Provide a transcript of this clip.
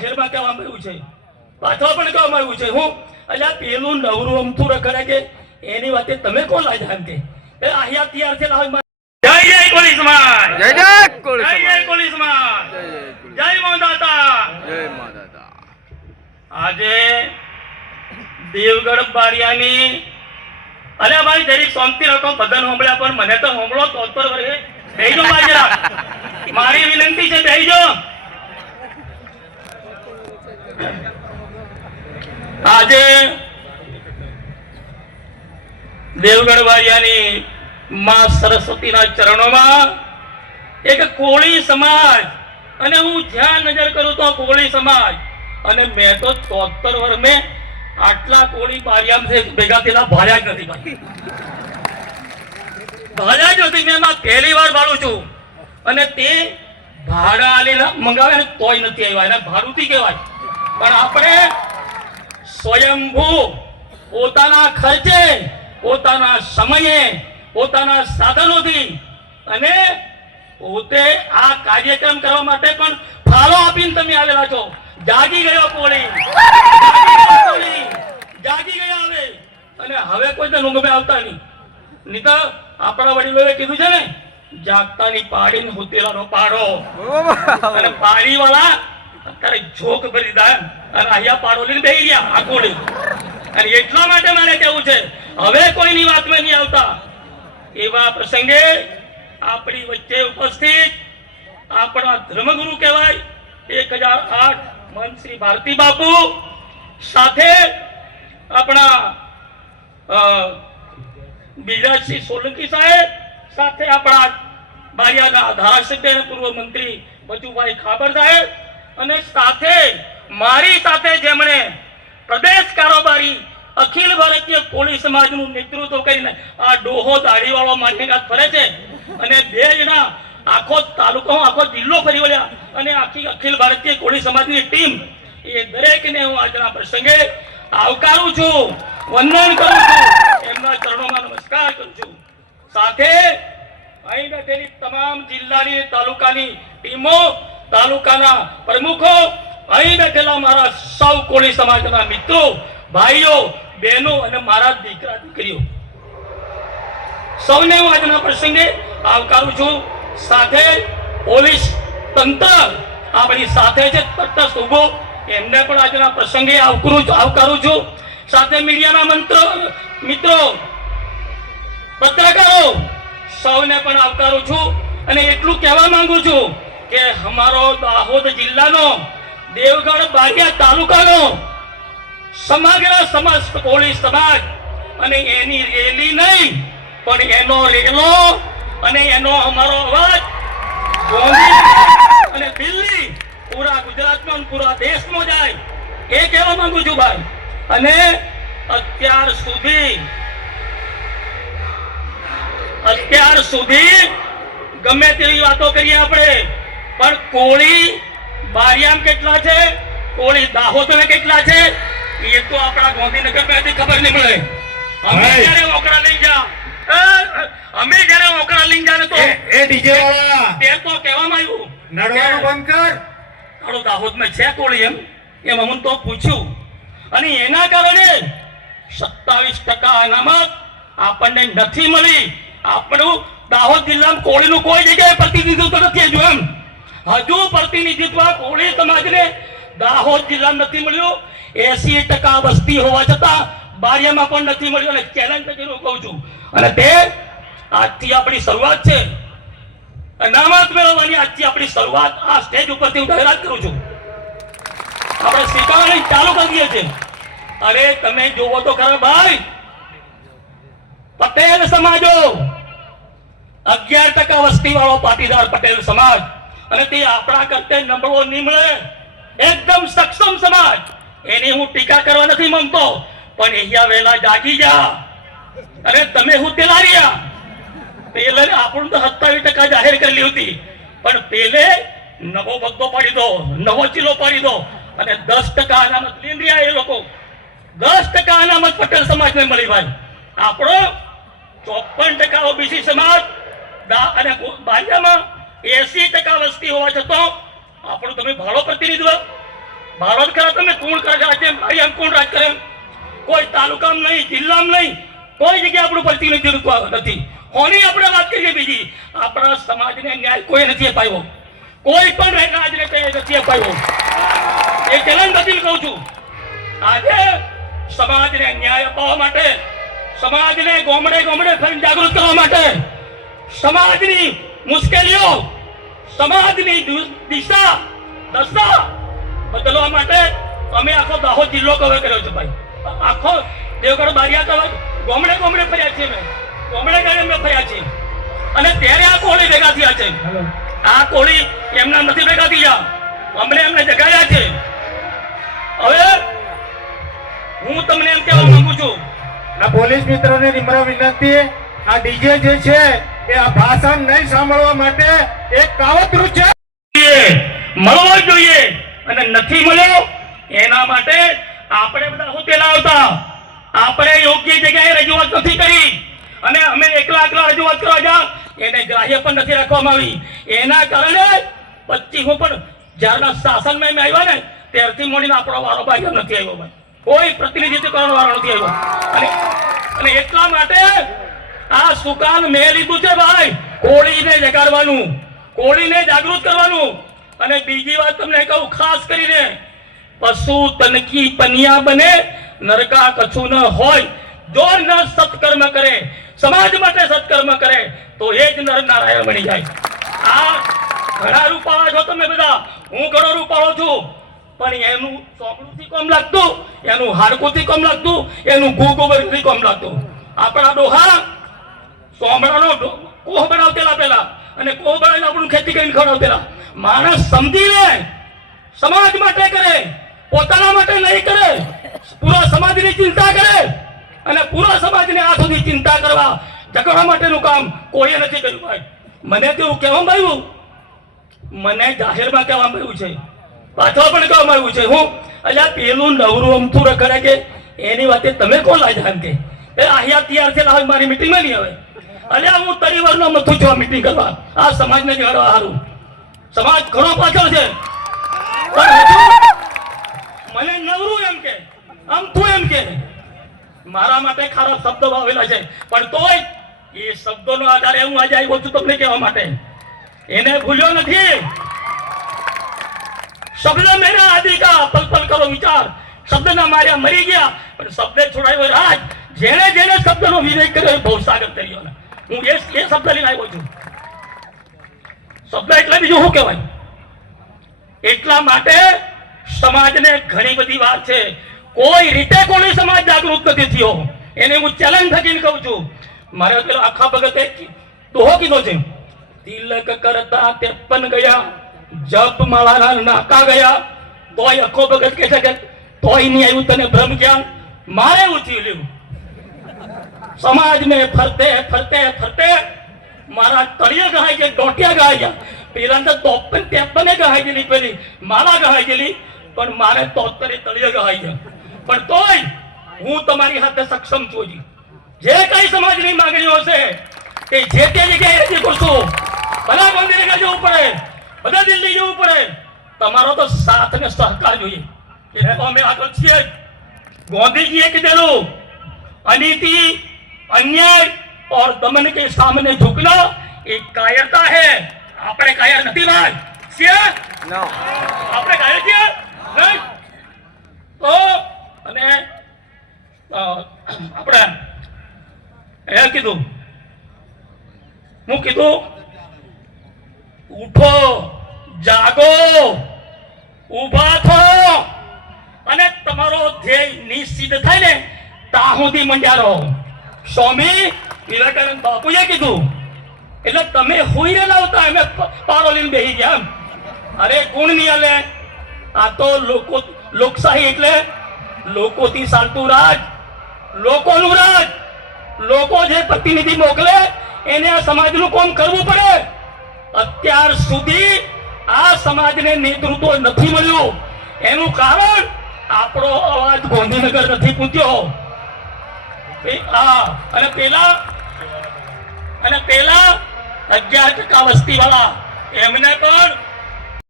જાહેરમાં કહેવામાં આવ્યું છે? પાછળ પણ કહેવામાં આવ્યું છે? હું અલ્યા પેલું નવરું અમથું રખડે કે એની વાતે તમે કોણ લાગ્યા એમ કે? અહીંયા તૈયાર છે લાવ જય જય કોળી સમાજ! જય જય કોળી જય જય સમાજ! સમાજ! જય જય કોળી જય મા દાદા આજે દેવગઢ બારિયાની અરે ભાઈ રાખો બધાને સાંભળ્યા પણ મને તો સાંભળો તો તો વળે. બેહી જાઓ મારી વિનંતી છે બેહી આજે દેવગઢ બારિયાની માં સરસ્વતીના ચરણોમાં એક કોળી સમાજ, અને હું જ્યાં નજર કરું તો કોળી સમાજ. અને મેં તો ચોતર મેં આટલા કોળી પારિયામ ભેગા થયેલા ભાળ્યા જ નથી ભાળ્યા જ નથી, મેં એમાં પહેલી વાર ભાડું છું. અને તે ભાડા આલેલા મંગાવે ને તોય નથી આવ્યા. એને ભાડુંથી કહેવાય. પણ આપણે સ્વયંભૂ પોતાના ખર્ચે પોતાના સમયે પોતાના સાધનોથી અને પોતે આ કાર્યક્રમ કરવા માટે પણ ફાળો આપીને તમે આવેલા છો. જાગી ગયો કોળી જાગી ગયો હવે. અને હવે કોઈ તો ઊંઘમાં આવતા નહીં. નહીં તો આપણા વડીલોએ કીધું છે ને જાગતાની પાડીને હોતેલાનો પાડો. અને પાડી વાળા જોક ભરી દા અને અહીંયા પાડો લઈને બેહી ગયા આ અને એટલા માટે મારે કેવું છે, હવે કોઈની વાતમાં નહીં આવતા. એવા પ્રસંગે આપણી વચ્ચે ઉપસ્થિત આપણા ધર્મગુરુ કહેવાય, એક હજાર આઠ મન શ્રી ભારતી બાપુ, સાથે આપણા બીજા બીજાસિંહ સોલંકી સાહેબ, સાથે આપણા બારિયાના ધારાસભ્ય પૂર્વ મંત્રી બચુભાઈ ખાબર સાહેબ અને સાથે મારી સાથે જેમણે પ્રદેશ કારોબારી અખિલ ભારતીય કોળી સમાજનું નેતૃત્વ કરીને આ ડોહો દાઢીવાળો માન્યગાત ફરે છે અને બે જણા આખો તાલુકો, આખો જિલ્લો ફરી વળ્યા અને આખી અખિલ ભારતીય કોળી સમાજની ટીમ એ દરેકને હું આજના પ્રસંગે આવકારું છું, વંદન કરું છું, એમના ચરણોમાં નમસ્કાર કરું છું. સાથે અહીં બેઠેલી તમામ જિલ્લાની, તાલુકાની ટીમો તાલુકાના પ્રમુખો, અહીં બેઠેલા મારા સૌ કોળી સમાજના મિત્રો, ભાઈઓ, બહેનો અને મારા દીકરા દીકરીઓ. સૌને હું આજના પ્રસંગે આવકારું છું. સાથે પોલીસ તંત્ર આપણી સાથે છે, તટસ્થ ઊભો એમને પણ આજના પ્રસંગે આવકારું આવકારું છું. સાથે મીડિયાના મંત્ર, મિત્રો, પત્રકારો, સૌને પણ આવકારું છું. અને એટલું કહેવા માંગુ છું કે અમારો દાહોદ જિલ્લાનો દેવગઢ બારિયા તાલુકાનો સમગ્ર સમસ્ત કોળી સમાજ અને એની રેલી નહીં, પણ એનો રેલો અને એનો અમારો અવાજ અને દિલ્હી, પૂરા ગુજરાતમાં પૂરા દેશમાં જાય, એ કહેવા માંગુ છું ભાઈ. અને અત્યાર સુધી અત્યાર સુધી ગમે તેવી વાતો કરીએ આપણે. પણ કોળી બારિયામ કેટલા છે? કોળી દાહોદ કેટલા છે? એ તો આપણા ગાંધીનગરમાંથી ખબર નહીં પડે. અમે જયારે ઓકળા લઈ જા અમે જ્યારે ઓકળા લઈ જા તો એ ડીજે વાળા. તે તો કહેવામાં આવ્યું નડવાનું બંધ કર. તારો દાહોદમાં છે કોળી એમ. એમ અમને તો પૂછ્યું. અને એના કારણે સત્તાવીસ ટકા અનામત આપણને નથી મળી. આપણું દાહોદ જિલ્લામાં કોળીનું કોઈ જગ્યાએ પ્રતિનિધિત્વ નથી હજુ એમ. હજુ પ્રતિનિધિત્વ કોળી સમાજને દાહોદ જિલ્લામાં નથી મળ્યું. એસી ટકા વસ્તી હોવા છતાં બારિયામાં પણ નથી મળ્યું અને ચેલેન્જ હું કહું છું. અને તે આજથી આપણી શરૂઆત છે. અનામત મેળવવાની આજથી આપણી શરૂઆત આ સ્ટેજ ઉપરથી હું જાહેરાત કરું છું. આપણે સ્વીકારવાની ચાલુ કરી દઈએ છીએ. અરે તમે જોવો તો ખરા ભાઈ. પટેલ સમાજો. અગિયાર ટકા વસ્તી વાળો પાટીદાર પટેલ સમાજ. અને તે આપણા કરતે નબળો નીમળે, એકદમ સક્ષમ સમાજ. એની હું ટીકા કરવા નથી માંગતો, પણ અહીંયા વેલા જાગી જા. અરે તમે હું તેલા રહ્યા પેલે આપણું તો સત્તાવીસ ટકા જાહેર કરેલી હતી. પણ પેલે નવો ભગતો પાડી દો, નવો ચીલો પાડી દો. અને દસ ટકા અનામત લીંદ્રિયા એ લોકો. દસ ટકા અનામત પટેલ સમાજને મળી ભાઈ. આપણો ચોપન ટકા ઓબીસી સમાજ અને બારિયામાં એસી ટકા વસ્તી હોવા છતાં આપણું તમે ભાડો પ્રતિનિધિત્વ ભારત ખરા તમે કોણ કરે રાજ્ય ભાઈ એમ કોણ રાજ કરે? કોઈ તાલુકામાં નહીં, જિલ્લામાં નહીં, કોઈ જગ્યાએ આપણું પ્રતિનિધિત્વ નથી. કોની આપણે વાત કરીએ બીજી. આપણા સમાજને ન્યાય કોઈ નથી અપાયો. કોઈ પણ રાજને કઈ નથી અપાયો. એ ચલન બદલ કહું છું. આજે સમાજને ન્યાય અપાવવા માટે, સમાજને ગોમડે ગોમડે ફરી જાગૃત કરવા માટે, સમાજની મુશ્કેલીઓ સમાજની દિશા દશા બદલવા માટે અમે આખો દાહોદ જિલ્લો કવર કર્યો છે ભાઈ. આખો દેવગઢ બારિયા કવર ગોમડે ગોમડે ફર્યા છીએ મેં ગોમડે ગાડે અમે ફર્યા છીએ. અને ત્યારે આ કોળી ભેગા થયા છે. આ કોળી એમના નથી ભેગા થયા. અમને એમને જગાડ્યા છે. હવે હું તમને એમ કહેવા માંગુ છું. પોલીસ મિત્રોને નિમ્ર વિનંતી આ ડીજે જે છે, એ આ ભાષણ નહીં સાંભળવા માટે એક કાવતરું છે. મળવો જોઈએ અને નથી મળ્યો, એના માટે આપણે બધા હોતેલા આવતા. આપણે યોગ્ય જગ્યાએ રજૂઆત નથી કરી અને અમે એકલા એકલા રજૂઆત કરવા જા, એને ગ્રાહ્ય પણ નથી રાખવામાં આવી. એના કારણે પછી હું પણ જ્યારના શાસનમાં મેં આવ્યા ને, ત્યારથી મળીને આપણો વારો ભાઈ નથી આવ્યો. કોઈ પ્રતિનિધિત્વ કરવાનો વારો નથી આવ્યો. અને એટલા માટે આ સુકાન મેં લીધું છે ભાઈ. કોળીને જગાડવાનું, કોળીને જાગૃત કરવાનું. અને બીજી વાત તમને કહું ખાસ કરીને, પશુ તનકી પનિયા બને, નરકા કછું ન હોય જો ન સત્કર્મ કરે, સમાજ માટે સત્કર્મ કરે, તો એ જ નર નારાયણ બની જાય. આ ઘણા રૂપાળા છો તમે બધા. હું ઘણો રૂપાળો છું. પણ એનું ચોપડુંથી કોમ લાગતું, એનું હાડકુંથી કોમ લાગતું, એનું ગુ કોમ લાગતું. આપણા ડોહા સોમડાનો ડો- કોહ બનાવતેલા પેલા? અને કોહ બનાવીને આપણું ખેતી કરીને ખવડાવતેલા? માણસ સમજી લે સમાજ માટે કરે, પોતાના માટે નહીં કરે, પૂરા સમાજની ચિંતા કરે, અને પૂરા સમાજને આ સુધી ચિંતા કરવા ઝઘડવા માટેનું કામ કોઈએ નથી કર્યું, ભાઈ. મને તેવું કહેવામાં આવ્યું. મને જાહેરમાં કહેવામાં આવ્યું છે. પાછળ પણ કહેવામાં આવ્યું છે. હું અલ્યા, પેલું નવરું અમથું રખડે કે, એની વાતે તમે કોણ લાજા એમ કે? એ અહીંયા તૈયાર છે લાવ મારી મીટિંગમાં નહીં આવે. અલ્યા હું તરી વારનો મથું છું આ મિટિંગ કરવા. આ સમાજને જગાડવા સારું સમાજ ઘણો પાછળ છે. મને નવરું એમ કે આમ તું એમ કે, મારા માટે ખરાબ શબ્દો આવેલા છે. પણ તોય એ શબ્દોનો આધારે હું આજે આવ્યો છું તમને કહેવા માટે. એને ભૂલ્યો નથી. શબ્દ મેરા આદિ પલ પલ કરો વિચાર. શબ્દના માર્યા મરી ગયા, પણ શબ્દ છોડાયો રાજ. જેણે જેણે શબ્દનો વિવેક કર્યો, એ ભવસાગર કર્યો ને. હું એ એ શબ્દ લઈને આવ્યો છું. શબ્દ એટલે બીજું શું કહેવાય? એટલા માટે સમાજને ઘણી બધી વાત છે. કોઈ રીતે કોઈ સમાજ જાગૃત નથી થયો, એને હું ચેલેન્જ થકીને કહું છું. મારે પેલો આખા ભગતે દોહો કીધો છે. તિલક કરતા તેપન ગયા, જપ માળાના નાકા ગયા. તોય અખો ભગત કહે છે કે તોય નહીં આવ્યું, તને ભ્રમ જ્ઞાન મારે એવું લ્યું સમાજ में ફરતે ફરતે ફરતે મારા તળિયે ગહાઈ ગયા ડોટિયા ગહાઈ ગયા પેલા તો તોપન તેપને ગહાઈ ગયેલી પેલી માળા ગહાઈ ગયેલી પણ મારે તોતરે તળિયે ગહાઈ ગયા પણ તોય હું તમારી સાથે સક્ષમ છું જી જે કઈ સમાજની માંગણીઓ હશે તે જે તે જગ્યાએ રજૂ કરશું ભલા મંદિરે જવું પડે બધા દિલ્હી જવું પડે તમારો તો સાથ ને સહકાર જોઈએ એ તો અમે આગળ છીએ જ. गांधी કીધેલું अनीति अन्याय और दमन के सामने झुकना एक कायरता है આપણે કાયર નથી ભાઈ છીએ No. આપણે કાયર છીએ નહીં તો અને અ, આપણે એ કીધું હું કીધું ઉઠો જાગો ઊભા થો અને તમારો ધ્યેય નિશ્ચિત થાય ને ત્યાં સુધી મંડ્યા રહો સ્વામી વિવેકાનંદ બાપુએ કીધું, એટલે તમે હોઈ રહેલા હતા, અમે પારો લઈને બેસી ગયા. અરે ગુણ નહીં હાલે આ તો લોકો, લોકશાહી એટલે લોકોથી ચાલતું રાજ, લોકોનું રાજ. લોકો જે પ્રતિનિધિ મોકલે, એને આ સમાજનું કામ કરવું પડે. અત્યાર સુધી આ સમાજને નેતૃત્વ નથી મળ્યું. એનું કારણ આપણો અવાજ ગાંધીનગર નથી પૂછ્યો. અને પેલા અને પેલા અગિયાર ટકા વસ્તી વાળા એમને પણ